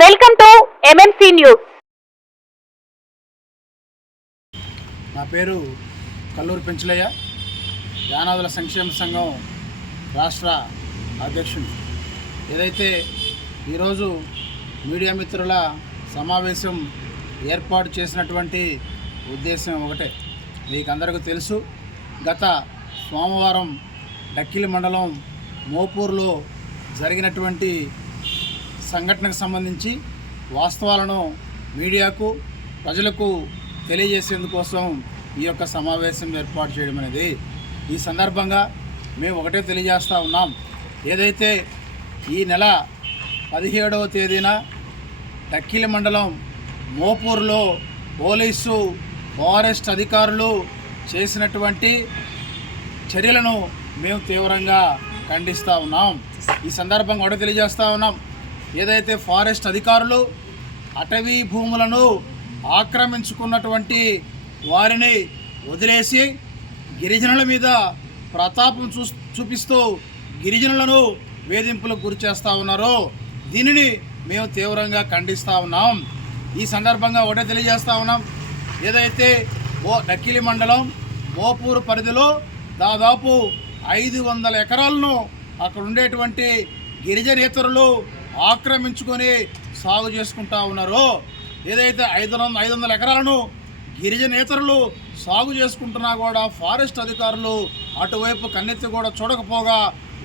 welcome to MMC news నా పేరు కల్లూరు పెంచులయ్య యానాదుల సంక్షేమ సంఘం రాష్ట్ర అధ్యక్షుడు ఏదైతే ఈరోజు మీడియా మిత్రుల సమావేశం ఏర్పాటు చేసినటువంటి ఉద్దేశం ఒకటే మీకు అందరికీ తెలుసు గత సోమవారం డక్కిలి మండలం మోపూర్లో జరిగినటువంటి సంఘటనకు సంబంధించి వాస్తవాలను మీడియాకు ప్రజలకు తెలియజేసేందుకోసం ఈ యొక్క సమావేశం ఏర్పాటు చేయడం అనేది ఈ సందర్భంగా మేము ఒకటే తెలియజేస్తూ ఉన్నాం ఏదైతే ఈ నెల పదిహేడవ తేదీన టక్కిలి మండలం మోపూర్లో పోలీసు ఫారెస్ట్ అధికారులు చేసినటువంటి చర్యలను మేము తీవ్రంగా ఖండిస్తూ ఉన్నాం ఈ సందర్భంగా కూడా తెలియజేస్తూ ఉన్నాం ఏదైతే ఫారెస్ట్ అధికారులు అటవీ భూములను ఆక్రమించుకున్నటువంటి వారిని వదిలేసి గిరిజనుల మీద ప్రతాపం చూ చూపిస్తూ గిరిజనులను వేధింపులకు గురి చేస్తూ ఉన్నారు దీనిని మేము తీవ్రంగా ఖండిస్తూ ఉన్నాం ఈ సందర్భంగా ఒకటే తెలియజేస్తూ ఉన్నాం ఏదైతే ఓ నకిలి మండలం మోపూరు పరిధిలో దాదాపు ఐదు వందల ఎకరాలను అక్కడ ఉండేటువంటి గిరిజనేతరులు ఆక్రమించుకొని సాగు చేసుకుంటా ఉన్నారో ఏదైతే ఐదు వందల ఐదు వందల ఎకరాలను గిరిజనేతరులు సాగు చేసుకుంటున్నా కూడా ఫారెస్ట్ అధికారులు అటువైపు కన్నెత్తి కూడా చూడకపోగా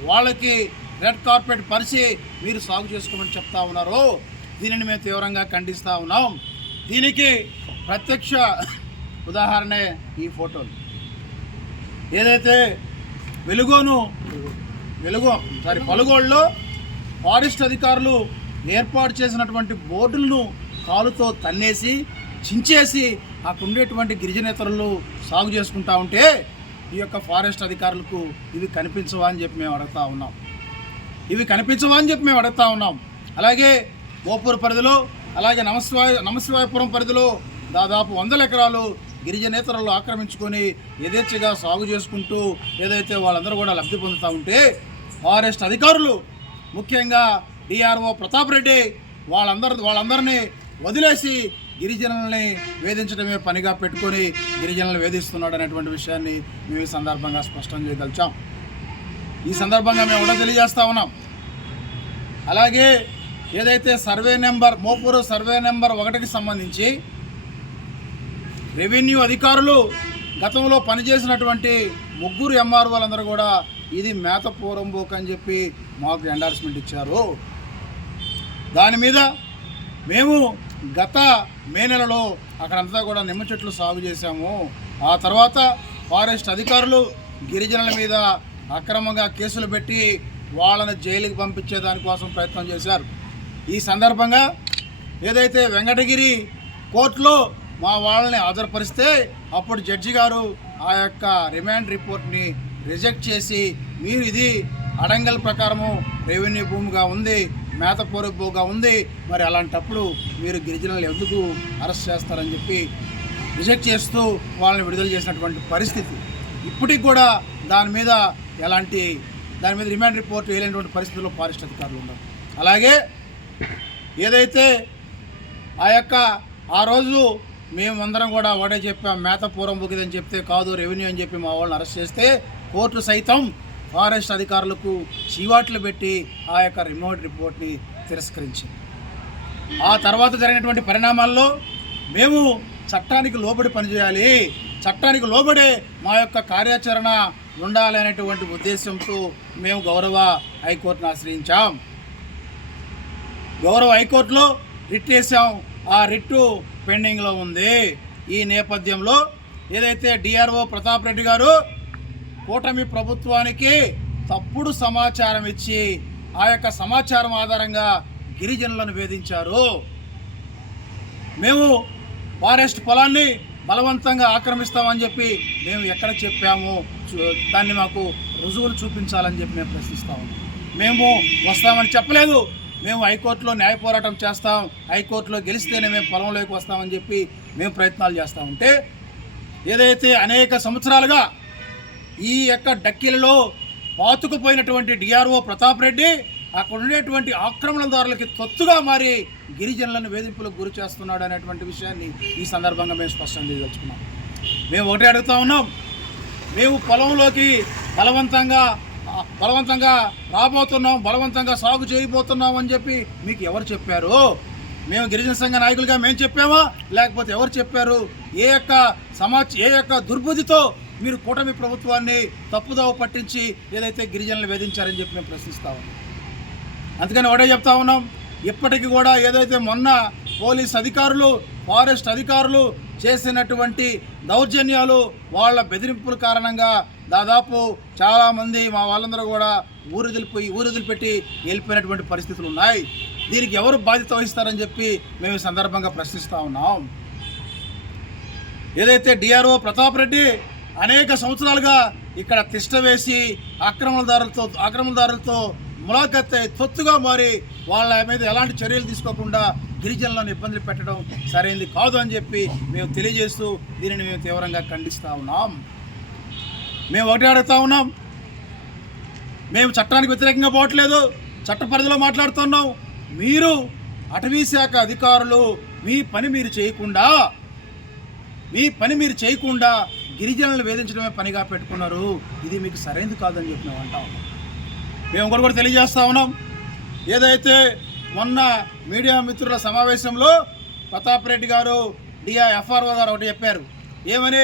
వాళ్ళకి రెడ్ కార్పెట్ పరిచి మీరు సాగు చేసుకోమని చెప్తా ఉన్నారు దీనిని మేము తీవ్రంగా ఖండిస్తూ ఉన్నాం దీనికి ప్రత్యక్ష ఉదాహరణే ఈ ఫోటోలు ఏదైతే వెలుగోను వెలుగో సారీ పలుగోళ్ళు ఫారెస్ట్ అధికారులు ఏర్పాటు చేసినటువంటి బోర్డులను కాలుతో తన్నేసి చించేసి అక్కడ ఉండేటువంటి గిరిజనేతరులు సాగు చేసుకుంటా ఉంటే ఈ యొక్క ఫారెస్ట్ అధికారులకు ఇవి కనిపించవా అని చెప్పి మేము అడుగుతా ఉన్నాం ఇవి కనిపించవా అని చెప్పి మేము అడుగుతా ఉన్నాం అలాగే గోపూర్ పరిధిలో అలాగే నమశివాయ నమశివాయపురం పరిధిలో దాదాపు వందల ఎకరాలు గిరిజనేతరులు ఆక్రమించుకొని యథేచ్ఛగా సాగు చేసుకుంటూ ఏదైతే వాళ్ళందరూ కూడా లబ్ధి పొందుతూ ఉంటే ఫారెస్ట్ అధికారులు ముఖ్యంగా డిఆర్ఓ ప్రతాప్ రెడ్డి వాళ్ళందరి వాళ్ళందరినీ వదిలేసి గిరిజనుల్ని వేధించడమే పనిగా పెట్టుకొని గిరిజనులను వేధిస్తున్నాడు అనేటువంటి విషయాన్ని మేము ఈ సందర్భంగా స్పష్టం చేయదలిచాం ఈ సందర్భంగా మేము కూడా తెలియజేస్తా ఉన్నాం అలాగే ఏదైతే survey number Mopuru survey number ఒకటికి సంబంధించి రెవెన్యూ అధికారులు గతంలో పనిచేసినటువంటి ముగ్గురు ఎంఆర్ఓలందరూ కూడా ఇది మేత పూరంబోక్ అని చెప్పి మాకు ఎండార్స్మెంట్ ఇచ్చారు దాని మీద మేము గత మే నెలలో అక్కడంతా కూడా నిమ్మ చెట్లు సాగు చేశాము ఆ తర్వాత ఫారెస్ట్ అధికారులు గిరిజనుల మీద అక్రమంగా కేసులు పెట్టి వాళ్ళని జైలుకి పంపించే దానికోసం ప్రయత్నం చేశారు ఈ సందర్భంగా ఏదైతే వెంకటగిరి కోర్టులో మా వాళ్ళని హాజరుపరిస్తే అప్పుడు జడ్జి గారు ఆ యొక్క రిమాండ్ రిపోర్ట్ని రిజెక్ట్ చేసి మీరు ఇది అడంగల్ ప్రకారము రెవెన్యూ భూమిగా ఉంది మేత భూగా ఉంది మరి అలాంటప్పుడు మీరు గిరిజనులు ఎందుకు అరెస్ట్ చేస్తారని చెప్పి రిజెక్ట్ చేస్తూ వాళ్ళని విడుదల చేసినటువంటి పరిస్థితి ఇప్పటికి కూడా దాని మీద ఎలాంటి దాని మీద రిమాండ్ రిపోర్ట్ వేయలేనటువంటి పరిస్థితుల్లో ఫారెస్ట్ అధికారులు ఉన్నారు అలాగే ఏదైతే ఆ యొక్క ఆ రోజు మేము అందరం కూడా ఒకటే చెప్పాం మేత పూర్వం బుకిదని చెప్తే కాదు రెవెన్యూ అని చెప్పి మా వాళ్ళని అరెస్ట్ చేస్తే కోర్టు సైతం ఫారెస్ట్ అధికారులకు చీవాట్లు పెట్టి ఆ యొక్క రిమోట్ రిపోర్ట్ని తిరస్కరించింది ఆ తర్వాత జరిగినటువంటి పరిణామాల్లో మేము చట్టానికి లోబడి పనిచేయాలి చట్టానికి లోబడే మా యొక్క కార్యాచరణ ఉండాలి అనేటువంటి ఉద్దేశంతో మేము గౌరవ హైకోర్టును ఆశ్రయించాం గౌరవ హైకోర్టులో రిట్ వేసాం ఆ రిట్టు పెండింగ్లో ఉంది ఈ నేపథ్యంలో ఏదైతే డిఆర్ఓ ప్రతాప్ రెడ్డి గారు కూటమి ప్రభుత్వానికి తప్పుడు సమాచారం ఇచ్చి ఆ యొక్క సమాచారం ఆధారంగా గిరిజనులను వేధించారు మేము ఫారెస్ట్ పొలాన్ని బలవంతంగా ఆక్రమిస్తామని చెప్పి మేము ఎక్కడ చెప్పాము దాన్ని మాకు రుజువులు చూపించాలని చెప్పి మేము ప్రశ్నిస్తాము మేము వస్తామని చెప్పలేదు మేము హైకోర్టులో న్యాయ పోరాటం చేస్తాం హైకోర్టులో గెలిస్తేనే మేము పొలంలోకి వస్తామని చెప్పి మేము ప్రయత్నాలు ఉంటే ఏదైతే అనేక సంవత్సరాలుగా ఈ యొక్క డక్కీలలో పాతుకుపోయినటువంటి డిఆర్ఓ ప్రతాప్ రెడ్డి అక్కడ ఉండేటువంటి ఆక్రమణదారులకి తొత్తుగా మారి గిరిజనులను వేధింపులకు గురి చేస్తున్నాడు అనేటువంటి విషయాన్ని ఈ సందర్భంగా మేము స్పష్టం చేయదలుచుకున్నాం మేము ఒకటే అడుగుతా ఉన్నాం మేము పొలంలోకి బలవంతంగా బలవంతంగా రాబోతున్నాం బలవంతంగా సాగు చేయబోతున్నాం అని చెప్పి మీకు ఎవరు చెప్పారు మేము గిరిజన సంఘ నాయకులుగా మేము చెప్పామా లేకపోతే ఎవరు చెప్పారు ఏ యొక్క సమాచ ఏ యొక్క దుర్బుద్ధితో మీరు కూటమి ప్రభుత్వాన్ని తప్పుదోవ పట్టించి ఏదైతే గిరిజనులు వేధించారని చెప్పి మేము ప్రశ్నిస్తా ఉన్నాం అందుకని ఒకటే చెప్తా ఉన్నాం ఇప్పటికీ కూడా ఏదైతే మొన్న పోలీస్ అధికారులు ఫారెస్ట్ అధికారులు చేసినటువంటి దౌర్జన్యాలు వాళ్ళ బెదిరింపుల కారణంగా దాదాపు చాలామంది మా వాళ్ళందరూ కూడా ఊరుదిలిపోయి ఊరుదిలిపెట్టి వెళ్ళిపోయినటువంటి పరిస్థితులు ఉన్నాయి దీనికి ఎవరు బాధ్యత వహిస్తారని చెప్పి మేము సందర్భంగా ప్రశ్నిస్తూ ఉన్నాం ఏదైతే డిఆర్ఓ ప్రతాప్ రెడ్డి అనేక సంవత్సరాలుగా ఇక్కడ తిష్ట వేసి ఆక్రమణదారులతో ఆక్రమణదారులతో ములాఖత్ తొత్తుగా మారి వాళ్ళ మీద ఎలాంటి చర్యలు తీసుకోకుండా గిరిజనులను ఇబ్బందులు పెట్టడం సరైనది కాదు అని చెప్పి మేము తెలియజేస్తూ దీనిని మేము తీవ్రంగా ఖండిస్తూ ఉన్నాం మేము ఒకటి ఆడుతూ ఉన్నాం మేము చట్టానికి వ్యతిరేకంగా పోవట్లేదు చట్ట పరిధిలో మాట్లాడుతున్నాం మీరు అటవీ శాఖ అధికారులు మీ పని మీరు చేయకుండా మీ పని మీరు చేయకుండా గిరిజనులను వేధించడమే పనిగా పెట్టుకున్నారు ఇది మీకు సరైనది కాదని చెప్పి మేము అంటా ఉన్నాం మేము ఒకటి కూడా తెలియజేస్తా ఉన్నాం ఏదైతే మొన్న మీడియా మిత్రుల సమావేశంలో ప్రతాప్ రెడ్డి గారు డిఐ ఎఫ్ఆర్ఓ గారు ఒకటి చెప్పారు ఏమని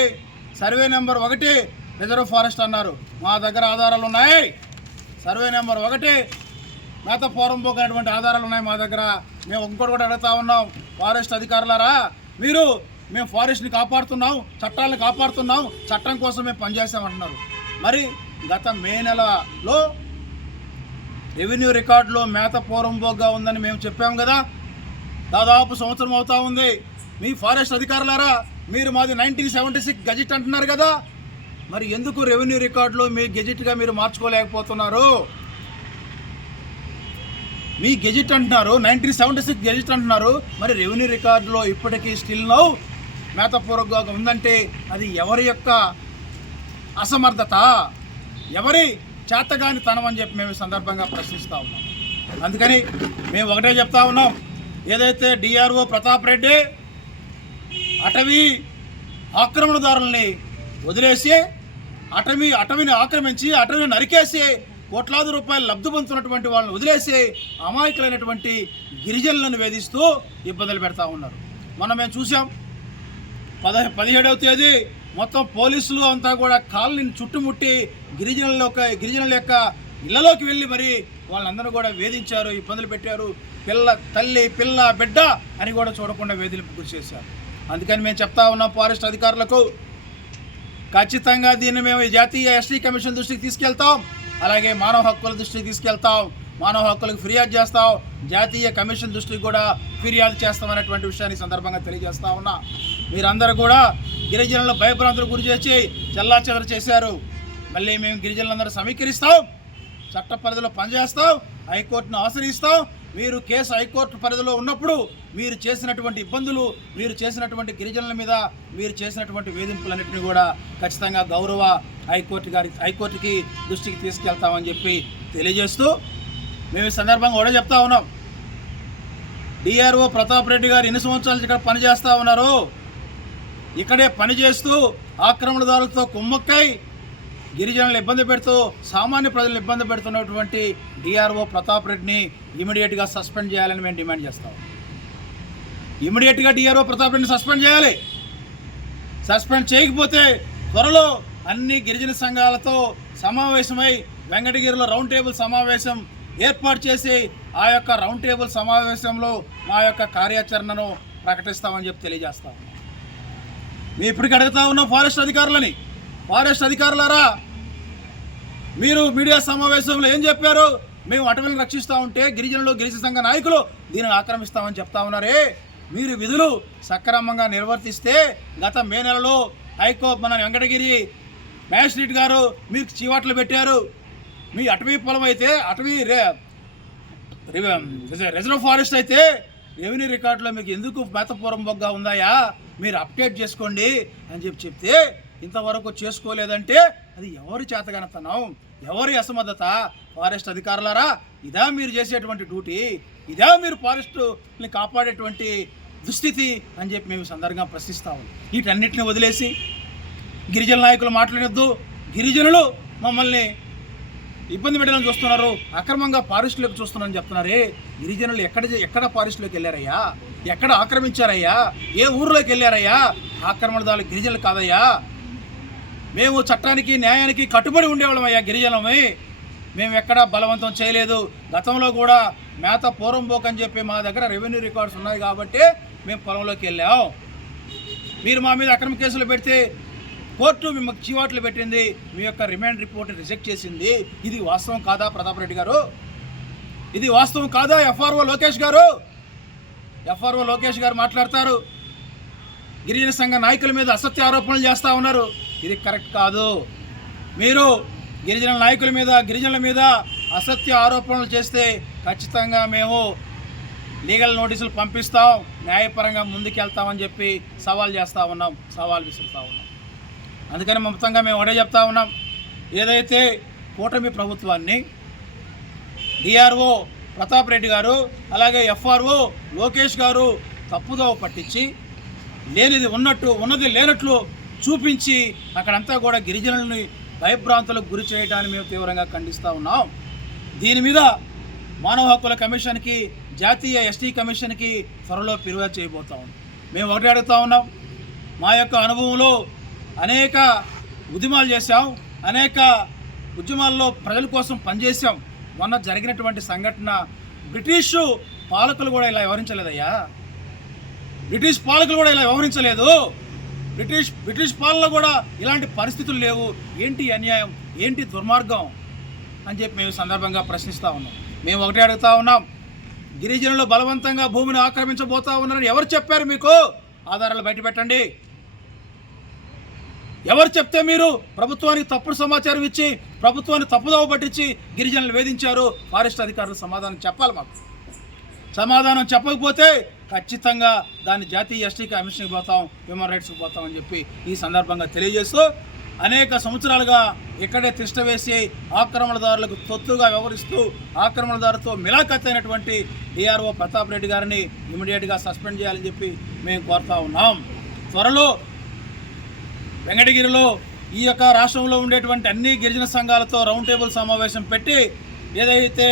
సర్వే నెంబర్ ఒకటి రిజర్వ్ ఫారెస్ట్ అన్నారు మా దగ్గర ఆధారాలు ఉన్నాయి సర్వే నెంబర్ ఒకటి మేత పోకినటువంటి ఆధారాలు ఉన్నాయి మా దగ్గర మేము ఇంకోటి కూడా అడుగుతా ఉన్నాం ఫారెస్ట్ అధికారులారా మీరు మేము ఫారెస్ట్ని కాపాడుతున్నాం చట్టాలను కాపాడుతున్నాం చట్టం కోసం మేము పనిచేసామంటున్నారు మరి గత మే నెలలో రెవెన్యూ రికార్డులో మేత పూర్వం పూర్వంభోగ్గా ఉందని మేము చెప్పాము కదా దాదాపు సంవత్సరం అవుతా ఉంది మీ ఫారెస్ట్ అధికారులారా మీరు మాది నైన్టీన్ సెవెంటీ సిక్స్ గజెట్ అంటున్నారు కదా మరి ఎందుకు రెవెన్యూ రికార్డులో మీ గెజిట్గా మీరు మార్చుకోలేకపోతున్నారు మీ గెజిట్ అంటున్నారు నైన్టీన్ సెవెంటీ సిక్స్ గెజిట్ అంటున్నారు మరి రెవెన్యూ రికార్డులో ఇప్పటికీ స్టిల్ నౌ మేతపూర్వకంగా ఉందంటే అది ఎవరి యొక్క అసమర్థత ఎవరి చేతగాని తనం అని చెప్పి మేము సందర్భంగా ప్రశ్నిస్తూ ఉన్నాం అందుకని మేము ఒకటే చెప్తా ఉన్నాం ఏదైతే డిఆర్ఓ ప్రతాప్ రెడ్డి అటవీ ఆక్రమణదారుల్ని వదిలేసి అటవీ అటవీని ఆక్రమించి అటవీని నరికేసి కోట్లాది రూపాయలు లబ్ధి పొందుతున్నటువంటి వాళ్ళని వదిలేసి అమాయకులైనటువంటి గిరిజనులను వేధిస్తూ ఇబ్బందులు పెడతా ఉన్నారు మనం మేము చూసాం పద పదిహేడవ తేదీ మొత్తం పోలీసులు అంతా కూడా కాలనీ చుట్టుముట్టి గిరిజనుల గిరిజనుల యొక్క ఇళ్లలోకి వెళ్ళి మరి వాళ్ళందరూ కూడా వేధించారు ఇబ్బందులు పెట్టారు పిల్ల తల్లి పిల్ల బిడ్డ అని కూడా చూడకుండా వేధింపు గురి చేశారు అందుకని మేము చెప్తా ఉన్నాం ఫారెస్ట్ అధికారులకు ఖచ్చితంగా దీన్ని మేము జాతీయ ఎస్టీ కమిషన్ దృష్టికి తీసుకెళ్తాం అలాగే మానవ హక్కుల దృష్టికి తీసుకెళ్తాం మానవ హక్కులకు ఫిర్యాదు చేస్తాం జాతీయ కమిషన్ దృష్టికి కూడా ఫిర్యాదు చేస్తామనేటువంటి విషయాన్ని సందర్భంగా తెలియజేస్తా ఉన్నా మీరందరూ కూడా గిరిజనులు భయభ్రాంతులు గురి చేసి చల్లా చేశారు మళ్ళీ మేము గిరిజనులందరూ సమీకరిస్తాం చట్ట పరిధిలో పనిచేస్తాం హైకోర్టును ఆశ్రయిస్తాం మీరు కేసు హైకోర్టు పరిధిలో ఉన్నప్పుడు మీరు చేసినటువంటి ఇబ్బందులు మీరు చేసినటువంటి గిరిజనుల మీద మీరు చేసినటువంటి వేధింపులన్నింటినీ కూడా ఖచ్చితంగా గౌరవ హైకోర్టు గారి హైకోర్టుకి దృష్టికి తీసుకెళ్తామని చెప్పి తెలియజేస్తూ మేము ఈ సందర్భంగా కూడా చెప్తా ఉన్నాం డిఆర్ఓ ప్రతాప్ రెడ్డి గారు ఎన్ని సంవత్సరాలు ఇక్కడ పనిచేస్తూ ఉన్నారు ఇక్కడే పనిచేస్తూ ఆక్రమణదారులతో కుమ్మక్కై గిరిజనులు ఇబ్బంది పెడుతూ సామాన్య ప్రజలు ఇబ్బంది పెడుతున్నటువంటి డిఆర్ఓ ప్రతాప్ రెడ్డిని ఇమీడియట్గా సస్పెండ్ చేయాలని మేము డిమాండ్ చేస్తాం ఇమీడియట్గా డిఆర్ఓ ప్రతాప్ రెడ్డిని సస్పెండ్ చేయాలి సస్పెండ్ చేయకపోతే త్వరలో అన్ని గిరిజన సంఘాలతో సమావేశమై వెంకటగిరిలో రౌండ్ టేబుల్ సమావేశం ఏర్పాటు చేసి ఆ యొక్క రౌండ్ టేబుల్ సమావేశంలో మా యొక్క కార్యాచరణను ప్రకటిస్తామని చెప్పి తెలియజేస్తాము మేము ఇప్పటికీ అడుగుతా ఉన్నాం ఫారెస్ట్ అధికారులని ఫారెస్ట్ అధికారులారా మీరు మీడియా సమావేశంలో ఏం చెప్పారు మేము అటవీలను రక్షిస్తూ ఉంటే గిరిజనులు గిరిజన సంఘ నాయకులు దీనిని ఆక్రమిస్తామని చెప్తా ఉన్నారే మీరు విధులు సక్రమంగా నిర్వర్తిస్తే గత మే నెలలో హైకోర్టు మన వెంకటగిరి మ్యాజిస్ట్రేట్ గారు మీకు చీవాట్లు పెట్టారు మీ అటవీ పొలం అయితే అటవీ రే రిజర్వ్ ఫారెస్ట్ అయితే రెవెన్యూ రికార్డులో మీకు ఎందుకు మేతపూర్వం బొగ్గ ఉందాయా మీరు అప్డేట్ చేసుకోండి అని చెప్పి చెప్తే ఇంతవరకు చేసుకోలేదంటే అది ఎవరి చేతగనతనం ఎవరి అసమర్థత ఫారెస్ట్ అధికారులారా ఇదా మీరు చేసేటువంటి డ్యూటీ ఇదా మీరు ఫారెస్ట్ని కాపాడేటువంటి దుస్థితి అని చెప్పి మేము సందర్భంగా ప్రశ్నిస్తాము వీటన్నిటిని వదిలేసి గిరిజన నాయకులు మాట్లాడొద్దు గిరిజనులు మమ్మల్ని ఇబ్బంది పెట్టాలని చూస్తున్నారు అక్రమంగా ఫారెస్ట్లకు చూస్తున్నారని చెప్తున్నారే గిరిజనులు ఎక్కడ ఎక్కడ ఫారెస్ట్లోకి వెళ్ళారయ్యా ఎక్కడ ఆక్రమించారయ్యా ఏ ఊర్లోకి వెళ్ళారయ్యా ఆక్రమణదారులు గిరిజనులు కాదయ్యా మేము చట్టానికి న్యాయానికి కట్టుబడి ఉండేవాళ్ళం అయ్యా గిరిజనమే మేము ఎక్కడ బలవంతం చేయలేదు గతంలో కూడా మేత పూర్వం పోకని చెప్పి మా దగ్గర రెవెన్యూ రికార్డ్స్ ఉన్నాయి కాబట్టి మేము పొలంలోకి వెళ్ళాం మీరు మా మీద అక్రమ కేసులు పెడితే కోర్టు మిమ్మల్ని చీవాట్లు పెట్టింది మీ యొక్క రిమాండ్ రిపోర్ట్ రిజెక్ట్ చేసింది ఇది వాస్తవం కాదా ప్రతాప్ రెడ్డి గారు ఇది వాస్తవం కాదా ఎఫ్ఆర్ఓ లోకేష్ గారు ఎఫ్ఆర్ఓ లోకేష్ గారు మాట్లాడతారు గిరిజన సంఘ నాయకుల మీద అసత్య ఆరోపణలు చేస్తూ ఉన్నారు ఇది కరెక్ట్ కాదు మీరు గిరిజన నాయకుల మీద గిరిజనుల మీద అసత్య ఆరోపణలు చేస్తే ఖచ్చితంగా మేము లీగల్ నోటీసులు పంపిస్తాం న్యాయపరంగా ముందుకెళ్తామని చెప్పి సవాల్ చేస్తూ ఉన్నాం సవాల్ విసురుతూ ఉన్నాం అందుకని మొత్తంగా మేము ఒకటే చెప్తా ఉన్నాం ఏదైతే కూటమి ప్రభుత్వాన్ని డిఆర్ఓ ప్రతాప్ రెడ్డి గారు అలాగే ఎఫ్ఆర్ఓ లోకేష్ గారు తప్పుదో పట్టించి లేనిది ఉన్నట్టు ఉన్నది లేనట్లు చూపించి అక్కడంతా కూడా గిరిజనులని భయభ్రాంతులకు గురి చేయడాన్ని మేము తీవ్రంగా ఖండిస్తూ ఉన్నాం దీని మీద మానవ హక్కుల కమిషన్కి జాతీయ ఎస్టీ కమిషన్కి త్వరలో ఫిర్యాదు చేయబోతా మేము ఒకటి అడుగుతా ఉన్నాం మా యొక్క అనుభవంలో అనేక ఉద్యమాలు చేశాం అనేక ఉద్యమాల్లో ప్రజల కోసం పనిచేసాం మొన్న జరిగినటువంటి సంఘటన బ్రిటిషు పాలకులు కూడా ఇలా వివరించలేదయ్యా బ్రిటిష్ పాలకులు కూడా ఇలా వివరించలేదు బ్రిటిష్ బ్రిటిష్ పాలన కూడా ఇలాంటి పరిస్థితులు లేవు ఏంటి అన్యాయం ఏంటి దుర్మార్గం అని చెప్పి మేము సందర్భంగా ప్రశ్నిస్తూ ఉన్నాం మేము ఒకటే అడుగుతా ఉన్నాం గిరిజనులు బలవంతంగా భూమిని ఆక్రమించబోతా ఉన్నారని ఎవరు చెప్పారు మీకు ఆధారాలు బయటపెట్టండి ఎవరు చెప్తే మీరు ప్రభుత్వానికి తప్పుడు సమాచారం ఇచ్చి ప్రభుత్వాన్ని తప్పుదోవ పట్టించి గిరిజనులు వేధించారు ఫారెస్ట్ అధికారులు సమాధానం చెప్పాలి మాకు సమాధానం చెప్పకపోతే ఖచ్చితంగా దాన్ని జాతీయ ఎస్టీ కమిషన్కి పోతాం హ్యూమన్ రైట్స్కి పోతాం అని చెప్పి ఈ సందర్భంగా తెలియజేస్తూ అనేక సంవత్సరాలుగా ఇక్కడే తిష్ట వేసి ఆక్రమణదారులకు తొత్తుగా వ్యవహరిస్తూ ఆక్రమణదారుతో మిలాఖత్ అయినటువంటి డిఆర్ఓ ప్రతాప్ రెడ్డి గారిని ఇమీడియట్గా సస్పెండ్ చేయాలని చెప్పి మేము కోరుతా ఉన్నాం త్వరలో వెంకటగిరిలో ఈ యొక్క రాష్ట్రంలో ఉండేటువంటి అన్ని గిరిజన సంఘాలతో రౌండ్ టేబుల్ సమావేశం పెట్టి ఏదైతే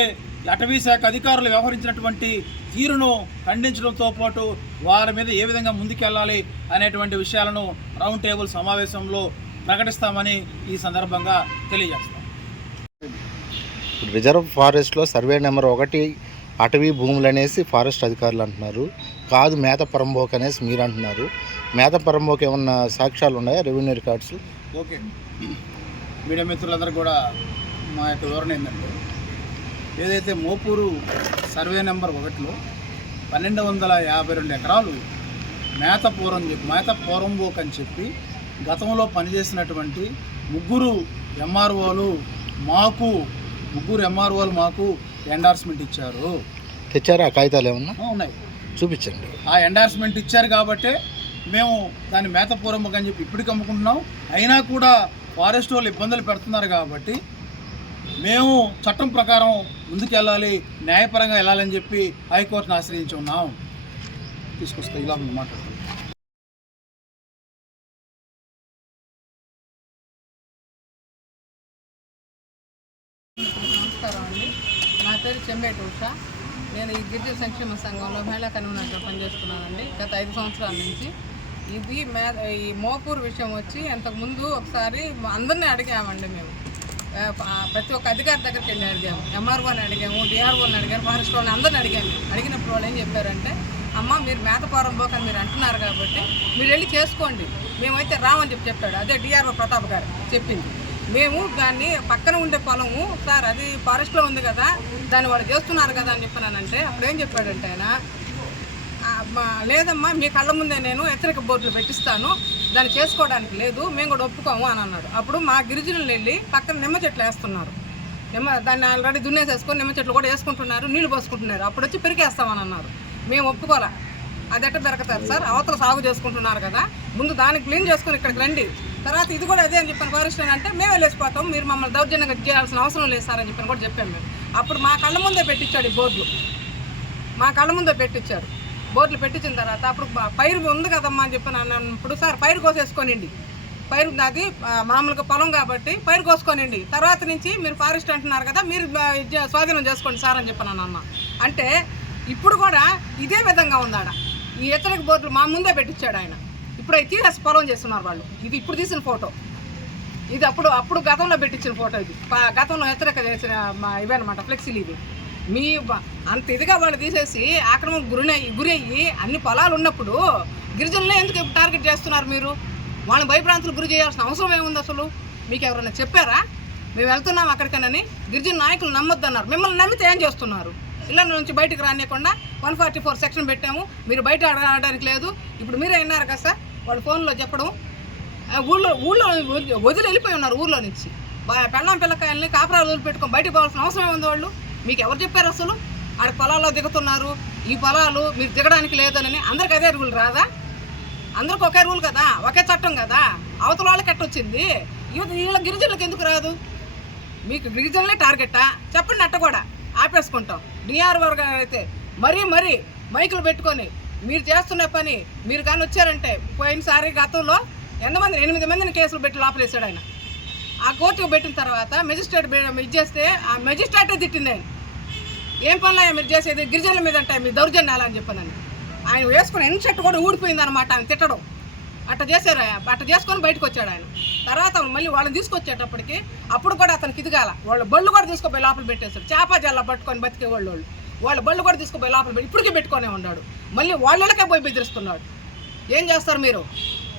అటవీ శాఖ అధికారులు వ్యవహరించినటువంటి తీరును ఖండించడంతో పాటు వారి మీద ఏ విధంగా ముందుకెళ్ళాలి అనేటువంటి విషయాలను రౌండ్ టేబుల్ సమావేశంలో ప్రకటిస్తామని ఈ సందర్భంగా తెలియజేస్తాం రిజర్వ్ ఫారెస్ట్లో సర్వే నెంబర్ ఒకటి అటవీ భూములు అనేసి ఫారెస్ట్ అధికారులు అంటున్నారు కాదు మేత పరంబోక్ అనేసి మీరు అంటున్నారు మేత పరంబోక్ ఏమన్నా సాక్ష్యాలు ఉన్నాయా రెవెన్యూ రికార్డ్స్ ఓకే మీడియా మిత్రులందరూ కూడా మా యొక్క వివరణ ఏంటంటే ఏదైతే మోపూరు సర్వే నెంబర్ ఒకటిలో పన్నెండు వందల యాభై రెండు ఎకరాలు మేతపూరం చెప్పి మేతపూరంబోక్ అని చెప్పి గతంలో పనిచేసినటువంటి ముగ్గురు ఎంఆర్ఓలు మాకు ముగ్గురు ఎంఆర్ఓలు మాకు ఎండార్స్మెంట్ ఇచ్చారు ఆ కాగితాలు ఏమన్నా ఉన్నాయి చూపించండి ఆ ఎండార్స్మెంట్ ఇచ్చారు కాబట్టి మేము దాన్ని మేతపూర్వకంగా అని చెప్పి ఇప్పటికి అమ్ముకుంటున్నాం అయినా కూడా ఫారెస్ట్ వాళ్ళు ఇబ్బందులు పెడుతున్నారు కాబట్టి మేము చట్టం ప్రకారం ముందుకెళ్ళాలి న్యాయపరంగా వెళ్ళాలని చెప్పి హైకోర్టును ఆశ్రయించి ఉన్నాం తీసుకొస్తే ఇలా మాట్లాడుతున్నాం కొండేటి ఉష నేను ఈ గిరిజన సంక్షేమ సంఘంలో మహిళా కన్వీనర్గా పనిచేస్తున్నానండి గత ఐదు సంవత్సరాల నుంచి ఇది మే ఈ మోపూర్ విషయం వచ్చి అంతకుముందు ఒకసారి అందరినీ అడిగామండి మేము ప్రతి ఒక్క అధికారి దగ్గరికి వెళ్ళి అడిగాము ఎంఆర్ఓని అడిగాము డిఆర్ఓని అడిగాము ఫారెస్ట్ వాళ్ళని అందరిని అడిగాము అడిగినప్పుడు వాళ్ళు ఏం చెప్పారంటే అమ్మ మీరు మేతపారం పోకని మీరు అంటున్నారు కాబట్టి మీరు వెళ్ళి చేసుకోండి మేమైతే రామని చెప్పి చెప్పాడు అదే డిఆర్ఓ ప్రతాప్ గారు చెప్పింది మేము దాన్ని పక్కన ఉండే పొలము సార్ అది ఫారెస్ట్లో ఉంది కదా దాన్ని వాళ్ళు చేస్తున్నారు కదా అని చెప్పానంటే అప్పుడు ఏం చెప్పాడంటే ఆయన లేదమ్మా మీ కళ్ళ ముందే నేను హెచ్చరిక బోర్డులు పెట్టిస్తాను దాన్ని చేసుకోవడానికి లేదు మేము కూడా ఒప్పుకోము అని అన్నాడు అప్పుడు మా గిరిజనులు వెళ్ళి పక్కన నిమ్మ చెట్లు వేస్తున్నారు నిమ్మ దాన్ని ఆల్రెడీ దున్నేసేసుకొని నిమ్మ చెట్లు కూడా వేసుకుంటున్నారు నీళ్లు పోసుకుంటున్నారు అప్పుడు వచ్చి పెరికేస్తామని అన్నారు మేము ఒప్పుకోలే అది ఎట్ట దొరకతారు సార్ అవతల సాగు చేసుకుంటున్నారు కదా ముందు దాన్ని క్లీన్ చేసుకుని ఇక్కడికి రండి తర్వాత ఇది కూడా అదే అని చెప్పాను ఫారెస్ట్ అంటే మేము వెళ్ళేసిపోతాం మీరు మమ్మల్ని దౌర్జన్యంగా చేయాల్సిన అవసరం లేదు సార్ అని చెప్పాను కూడా చెప్పాము మేము అప్పుడు మా కళ్ళ ముందే పెట్టించాడు ఈ బోర్డులు మా కళ్ళ ముందే పెట్టించాడు బోర్డులు పెట్టించిన తర్వాత అప్పుడు పైరు ఉంది కదమ్మా అని చెప్పాను అన్నప్పుడు సార్ పైరు కోసేసుకోనండి పైరు నాది మామూలుగా పొలం కాబట్టి పైరు కోసుకోనండి తర్వాత నుంచి మీరు ఫారెస్ట్ అంటున్నారు కదా మీరు స్వాధీనం చేసుకోండి సార్ అని చెప్పాను అన్న అంటే ఇప్పుడు కూడా ఇదే విధంగా ఉందాడ ఈ హెచ్చరిక బోర్డులు మా ముందే పెట్టించాడు ఆయన ఇప్పుడైతే ఫాలో చేస్తున్నారు వాళ్ళు ఇది ఇప్పుడు తీసిన ఫోటో ఇది అప్పుడు అప్పుడు గతంలో పెట్టించిన ఫోటో ఇది గతంలో వ్యతిరేక చేసిన ఇవన్నమాట ఫ్లెక్సీలు ఇవి మీ అంత ఇదిగా వాళ్ళు తీసేసి ఆక్రమం గురినయ్యి గురయ్యి అన్ని పొలాలు ఉన్నప్పుడు గిరిజనులే ఎందుకు టార్గెట్ చేస్తున్నారు మీరు వాళ్ళని భయప్రాంతులు గురి చేయాల్సిన అవసరం ఏముంది అసలు మీకు ఎవరైనా చెప్పారా మేము వెళ్తున్నాం అక్కడికనని గిరిజన నాయకులు నమ్మొద్దు అన్నారు మిమ్మల్ని నమ్మితే ఏం చేస్తున్నారు ఇళ్ళ నుంచి బయటకు రానియకుండా వన్ ఫార్టీ ఫోర్ సెక్షన్ పెట్టాము మీరు బయట ఆడడానికి లేదు ఇప్పుడు మీరే విన్నారు కదా సార్ వాళ్ళు ఫోన్లో చెప్పడం ఊళ్ళో ఊళ్ళో వదిలి వెళ్ళిపోయి ఉన్నారు ఊళ్ళో నుంచి పెళ్ళం పిల్లకాయల్ని కాపురాలు వదిలిపెట్టుకొని బయటకు పోవాల్సిన అవసరం ఉంది వాళ్ళు మీకు ఎవరు చెప్పారు అసలు ఆడ పొలాల్లో దిగుతున్నారు ఈ పొలాలు మీరు దిగడానికి లేదని అందరికి అదే రూల్ రాదా అందరికి ఒకే రూల్ కదా ఒకే చట్టం కదా అవతల వాళ్ళకి వచ్చింది వీళ్ళ గిరిజనులకు ఎందుకు రాదు మీకు గిరిజనులే టార్గెట్టా చెప్పండి అట్ట కూడా ఆపేసుకుంటాం డిఆర్ఓ గారు అయితే మరీ మరీ మైకులు పెట్టుకొని మీరు చేస్తున్న పని మీరు కానీ వచ్చారంటే పోయినసారి గతంలో ఎంతమంది ఎనిమిది మందిని కేసులు పెట్టి లోపలేశాడు ఆయన ఆ కోర్టుకు పెట్టిన తర్వాత మెజిస్ట్రేట్ ఇచ్చేస్తే ఆ మెజిస్ట్రేటే తిట్టింది ఆయన ఏం పనులు మీరు చేసేది గిరిజనుల మీద అంటే మీ దౌర్జన్యాలని అని ఆయన వేసుకుని ఎన్ని షర్ట్ కూడా ఊడిపోయింది అనమాట ఆయన తిట్టడం అట్ట చేశారు అట్ట చేసుకొని బయటకు వచ్చాడు ఆయన తర్వాత మళ్ళీ వాళ్ళని తీసుకొచ్చేటప్పటికి అప్పుడు కూడా అతనికి ఇదిగాల వాళ్ళు బళ్ళు కూడా తీసుకుపోయి లోపల పెట్టేశారు చేప జల్ల పట్టుకొని బతికే వాళ్ళు వాళ్ళ బళ్ళు కూడా తీసుకుపోయి లోపల ఇప్పటికీ పెట్టుకునే ఉన్నాడు మళ్ళీ వాళ్ళకే పోయి బెదిరిస్తున్నాడు ఏం చేస్తారు మీరు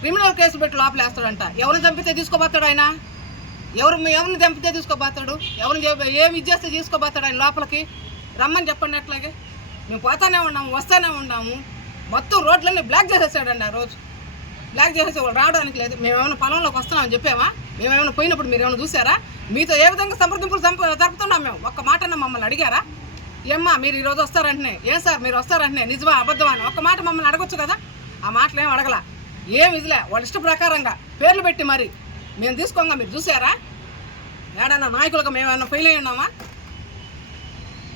క్రిమినల్ కేసు పెట్టి లోపలేస్తాడంట ఎవరిని చంపితే తీసుకోబోతాడు ఆయన ఎవరు ఎవరిని చంపితే తీసుకోబోతాడు ఎవరు ఏమి ఇచ్చేస్తే తీసుకోబోతాడు ఆయన లోపలికి రమ్మని చెప్పండి అట్లాగే మేము పోతానే ఉన్నాము వస్తానే ఉన్నాము మొత్తం రోడ్లన్నీ బ్లాక్ చేసేసాడండి ఆ రోజు బ్లాక్ చేసేసి వాళ్ళు రావడానికి లేదు మేమేమైనా పొలంలోకి వస్తున్నామని చెప్పామా మేమేమైనా పోయినప్పుడు మీరు ఏమైనా చూసారా మీతో ఏ విధంగా సంప్రదింపులు జరుపుతున్నాం మేము ఒక్క మాట మమ్మల్ని అడిగారా ఏమ్మా మీరు ఈరోజు వస్తారంటనే ఏం సార్ మీరు వస్తారంటనే నిజమా అబద్ధమా అని ఒక్క మాట మమ్మల్ని అడగొచ్చు కదా ఆ మాటలు ఏం అడగల ఏం ఇదిలే వాళ్ళ ఇష్ట ప్రకారంగా పేర్లు పెట్టి మరి మేము తీసుకోగా మీరు చూసారా ఏడన్నా నాయకులుగా మేమేమన్నా ఫెయిల్ అయ్యి ఉన్నామా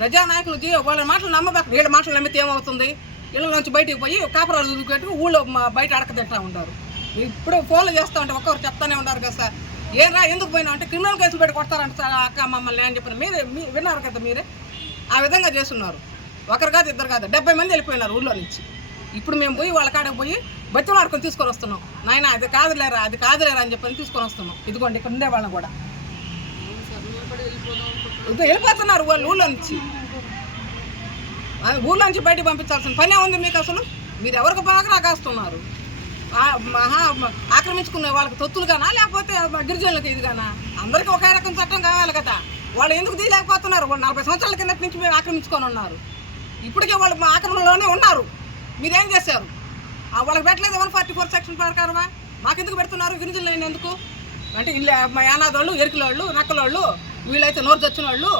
ప్రజానాయకులు వాళ్ళ మాటలు నమ్మబాక వీళ్ళ మాటలు నమ్మితే ఏమవుతుంది ఇళ్ళ నుంచి బయటికి పోయి కాపురాలు దుదుకుంటూ ఊళ్ళో బయట తింటా ఉంటారు ఇప్పుడు ఫోన్లు చేస్తూ ఉంటే ఒక్కొక్కరు చెప్తానే ఉన్నారు కదా సార్ ఏరా ఎందుకు పోయినా అంటే క్రిమినల్ కేసులు పెట్టి కొడతారంట సార్ అక్క మమ్మల్ని అని చెప్పిన మీరే మీ విన్నారు కదా మీరే ఆ విధంగా చేస్తున్నారు ఒకరు కాదు ఇద్దరు కాదు డెబ్బై మంది వెళ్ళిపోయినారు ఊళ్ళో నుంచి ఇప్పుడు మేము పోయి వాళ్ళ కాడకు పోయి బతిని ఆడుకొని తీసుకొని వస్తున్నాం నాయన అది కాదులేరా అది కాదులేరా అని చెప్పని తీసుకొని వస్తున్నాం ఇదిగోండి ఇక్కడ ఉండే వాళ్ళని కూడా వెళ్ళిపోతున్నారు వాళ్ళు ఊళ్ళో నుంచి ఊళ్ళో నుంచి బయటకు పంపించాల్సిన పనే ఉంది మీకు అసలు మీరు ఎవరికి బాగా కాస్తున్నారు మహా ఆక్రమించుకునే వాళ్ళకి తొత్తులు కానా లేకపోతే గిరిజనులకి ఇది కానా అందరికీ ఒకే రకం చట్టం కావాలి కదా వాళ్ళు ఎందుకు తీయలేకపోతున్నారు వాళ్ళు నలభై సంవత్సరాల కింద నుంచి మేము ఆక్రమించుకొని ఉన్నారు ఇప్పటికే వాళ్ళు మా ఆక్రమణలోనే ఉన్నారు మీరేం చేశారు వాళ్ళకి పెట్టలేదు వన్ ఫార్టీ ఫోర్ సెక్షన్ ప్రకారమా మాకెందుకు పెడుతున్నారు గిరిజనులు అయిన ఎందుకు అంటే ఇల్లు మా యానాదోళ్ళు ఎరుకులోళ్ళు నక్కలోళ్ళు వీళ్ళైతే నోరు తెచ్చిన వాళ్ళు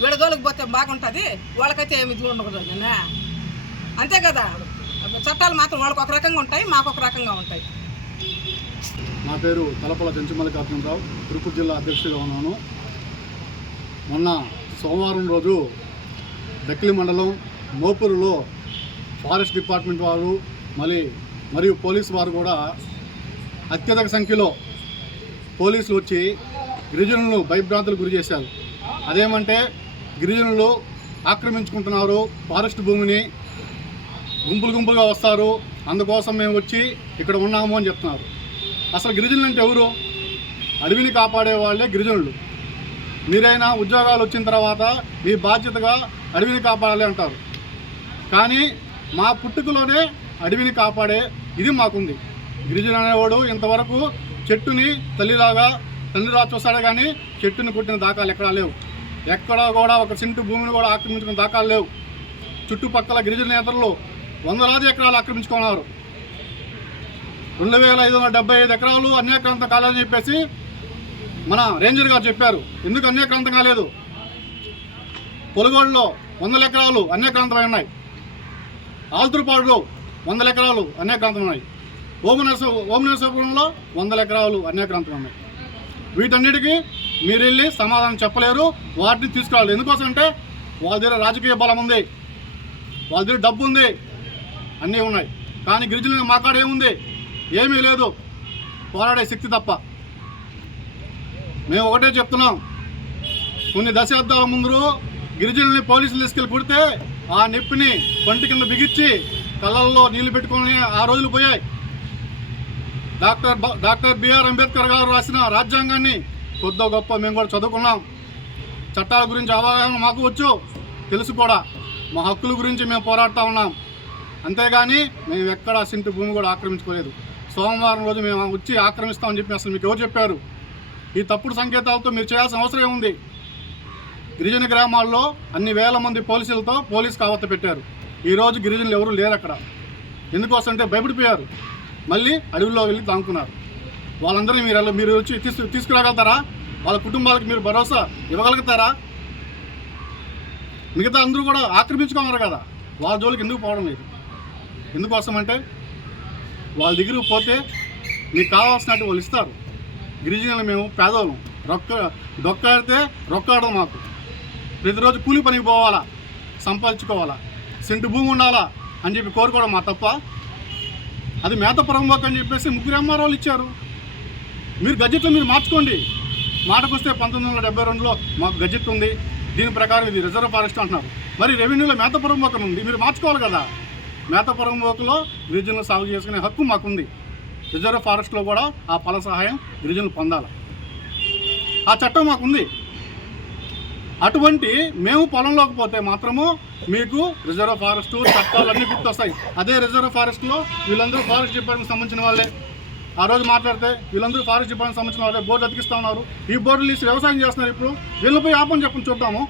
వీళ్ళ జోలికి పోతే బాగుంటుంది వాళ్ళకైతే ఏమి ఉండకూడదు నేనే అంతే కదా చట్టాలు మాత్రం వాళ్ళకి ఒక రకంగా ఉంటాయి మాకు ఒక రకంగా ఉంటాయి నా పేరు తలపల చెంచుమల్లి కాపురావు తిరుపతి జిల్లా అధ్యక్షుడిగా ఉన్నాను మొన్న సోమవారం రోజు దక్కిలి మండలం మోపూరులో ఫారెస్ట్ డిపార్ట్మెంట్ వారు మళ్ళీ మరియు పోలీసు వారు కూడా అత్యధిక సంఖ్యలో పోలీసులు వచ్చి గిరిజనులను భయభ్రాంతులకు గురి చేశారు అదేమంటే గిరిజనులు ఆక్రమించుకుంటున్నారు ఫారెస్ట్ భూమిని గుంపులు గుంపులుగా వస్తారు అందుకోసం మేము వచ్చి ఇక్కడ ఉన్నాము అని చెప్తున్నారు అసలు గిరిజనులు అంటే ఎవరు అడవిని కాపాడే వాళ్ళే గిరిజనులు మీరైనా ఉద్యోగాలు వచ్చిన తర్వాత మీ బాధ్యతగా అడవిని కాపాడాలి అంటారు కానీ మా పుట్టుకలోనే అడవిని కాపాడే ఇది మాకుంది గిరిజన అనేవాడు ఇంతవరకు చెట్టుని తల్లిలాగా తల్లిలా చూస్తాడు కానీ చెట్టుని పుట్టిన దాకాలు ఎక్కడా లేవు ఎక్కడా కూడా ఒక సింటు భూమిని కూడా ఆక్రమించుకున్న దాకాలు లేవు చుట్టుపక్కల గిరిజన నేతలు వందలాది ఎకరాలు ఆక్రమించుకున్నారు రెండు వేల ఐదు వందల డెబ్బై ఐదు ఎకరాలు అన్యాక్రాంత కాలేజీ చెప్పేసి మన రేంజర్ గారు చెప్పారు ఎందుకు అన్యాక్రాంతం కాలేదు పొలగోడులో వందల ఎకరాలు అన్యాక్రాంతమై ఉన్నాయి ఆల్తూరుపాడులో వందల ఎకరాలు ఉన్నాయి ఓమనేశ్వర ఓమనేశ్వరపురంలో వందల ఎకరాలు అన్యాక్రాంతం ఉన్నాయి వీటన్నిటికీ మీరు వెళ్ళి సమాధానం చెప్పలేరు వాటిని తీసుకురావాలి ఎందుకోసం అంటే వాళ్ళ దగ్గర రాజకీయ బలం ఉంది వాళ్ళ దగ్గర డబ్బు ఉంది అన్నీ ఉన్నాయి కానీ గిరిజనులు మాట్లాడేముంది ఏమీ లేదు పోరాడే శక్తి తప్ప మేము ఒకటే చెప్తున్నాం కొన్ని దశాబ్దాల ముందు గిరిజనుల్ని పోలీసులు తీసుకెళ్ళి కొడితే ఆ నొప్పిని పంటి కింద బిగించి కళ్ళల్లో నీళ్లు పెట్టుకొని ఆ రోజులు పోయాయి డాక్టర్ డాక్టర్ బిఆర్ అంబేద్కర్ గారు రాసిన రాజ్యాంగాన్ని కొద్దో గొప్ప మేము కూడా చదువుకున్నాం చట్టాల గురించి అవగాహన మాకు వచ్చు తెలుసు కూడా మా హక్కుల గురించి మేము పోరాడుతూ ఉన్నాం అంతేగాని మేము ఎక్కడా సింటు భూమి కూడా ఆక్రమించుకోలేదు సోమవారం రోజు మేము వచ్చి ఆక్రమిస్తామని చెప్పి అసలు మీకు ఎవరు చెప్పారు ఈ తప్పుడు సంకేతాలతో మీరు చేయాల్సిన అవసరం ఉంది గిరిజన గ్రామాల్లో అన్ని వేల మంది పోలీసులతో పోలీస్ కావత పెట్టారు ఈరోజు గిరిజనులు ఎవరు లేరు అక్కడ ఎందుకోసం అంటే భయపడిపోయారు మళ్ళీ అడవిలో వెళ్ళి దాంకున్నారు వాళ్ళందరినీ మీరు మీరు వచ్చి తీసు తీసుకురాగలుగుతారా వాళ్ళ కుటుంబాలకు మీరు భరోసా ఇవ్వగలుగుతారా మిగతా అందరూ కూడా ఆక్రమించుకున్నారు కదా వాళ్ళ జోలికి ఎందుకు పోవడం లేదు ఎందుకోసం అంటే వాళ్ళ దగ్గరకు పోతే మీకు కావాల్సినట్టు వాళ్ళు ఇస్తారు గిరిజనులు మేము పేదోళ్ళం రొక్క రొక్క ఆడదు మాకు ప్రతిరోజు కూలి పనికి పోవాలా సంపాదించుకోవాలా సెంటు భూమి ఉండాలా అని చెప్పి కోరుకోవడం మా తప్ప అది మేత ప్రముఖ అని చెప్పేసి ముగ్గురు ఎంఆర్ఓలు ఇచ్చారు మీరు గజెట్లు మీరు మార్చుకోండి మాటకొస్తే పంతొమ్మిది వందల డెబ్బై రెండులో మాకు గజెట్ ఉంది దీని ప్రకారం ఇది రిజర్వ్ ఫారెస్ట్ అంటున్నారు మరి రెవెన్యూలో మేత ప్రముఖం ఉంది మీరు మార్చుకోవాలి కదా మేత ప్రముఖలో గిరిజనులు సాగు చేసుకునే హక్కు మాకుంది రిజర్వ్ ఫారెస్ట్లో కూడా ఆ పల సహాయం గిరిజనులు పొందాలి ఆ చట్టం మాకుంది అటువంటి మేము పొలంలోకి పోతే మాత్రము మీకు రిజర్వ్ ఫారెస్ట్ చట్టాలన్నీ గుర్తొస్తాయి అదే రిజర్వ్ ఫారెస్ట్లో వీళ్ళందరూ ఫారెస్ట్ డిపార్ట్మెంట్ సంబంధించిన వాళ్ళే ఆ రోజు మాట్లాడితే వీళ్ళందరూ ఫారెస్ట్ డిపార్ట్మెంట్ సంబంధించిన వాళ్ళే బోర్డు అతికిస్తూ ఉన్నారు ఈ బోర్డులు తీసి వ్యవసాయం చేస్తున్నారు ఇప్పుడు వీళ్ళపై ఆపని చెప్పని చూద్దాము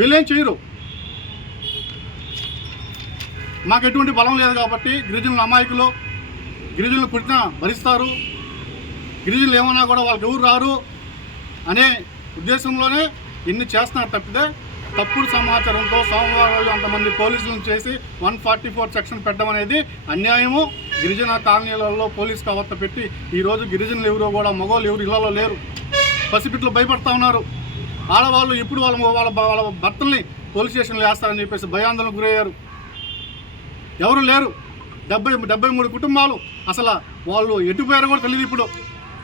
వీళ్ళేం చేయరు మాకు ఎటువంటి బలం లేదు కాబట్టి గిరిజనుల అమాయకులు గిరిజనులు పుట్టిన భరిస్తారు గిరిజనులు ఏమన్నా కూడా వాళ్ళకి ఎవరు రారు అనే ఉద్దేశంలోనే ఇన్ని చేస్తున్నారు తప్పితే తప్పుడు సమాచారంతో సోమవారం రోజు అంతమంది పోలీసులను చేసి వన్ ఫార్టీ ఫోర్ సెక్షన్ పెట్టడం అనేది అన్యాయము గిరిజన కాలనీలలో పోలీస్ కవర్త పెట్టి ఈరోజు గిరిజనులు ఎవరో కూడా మగవాళ్ళు ఎవరు ఇళ్లలో లేరు పసిపిట్లు భయపడతా ఉన్నారు ఆడవాళ్ళు ఇప్పుడు వాళ్ళ వాళ్ళ వాళ్ళ భర్తల్ని పోలీస్ స్టేషన్లో వేస్తారని చెప్పేసి భయాందోళనకు గురయ్యారు ఎవరు లేరు డెబ్బై డెబ్బై మూడు కుటుంబాలు అసలు వాళ్ళు ఎటుపోయారో కూడా తెలియదు ఇప్పుడు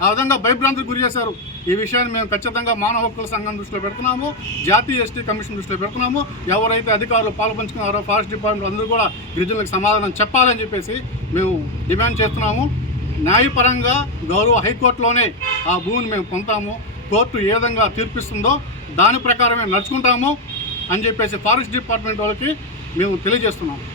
ఆ విధంగా భయభ్రాంతికి గురి చేశారు ఈ విషయాన్ని మేము ఖచ్చితంగా మానవ హక్కుల సంఘం దృష్టిలో పెడుతున్నాము జాతీయ ఎస్టీ కమిషన్ దృష్టిలో పెడుతున్నాము ఎవరైతే అధికారులు పాల్పంచుకున్నారో ఫారెస్ట్ డిపార్ట్మెంట్ అందరూ కూడా గిరిజనులకు సమాధానం చెప్పాలని చెప్పేసి మేము డిమాండ్ చేస్తున్నాము న్యాయపరంగా గౌరవ హైకోర్టులోనే ఆ భూమిని మేము పొందుతాము కోర్టు ఏ విధంగా తీర్పిస్తుందో దాని ప్రకారమే నడుచుకుంటాము అని చెప్పేసి ఫారెస్ట్ డిపార్ట్మెంట్ వాళ్ళకి మేము తెలియజేస్తున్నాము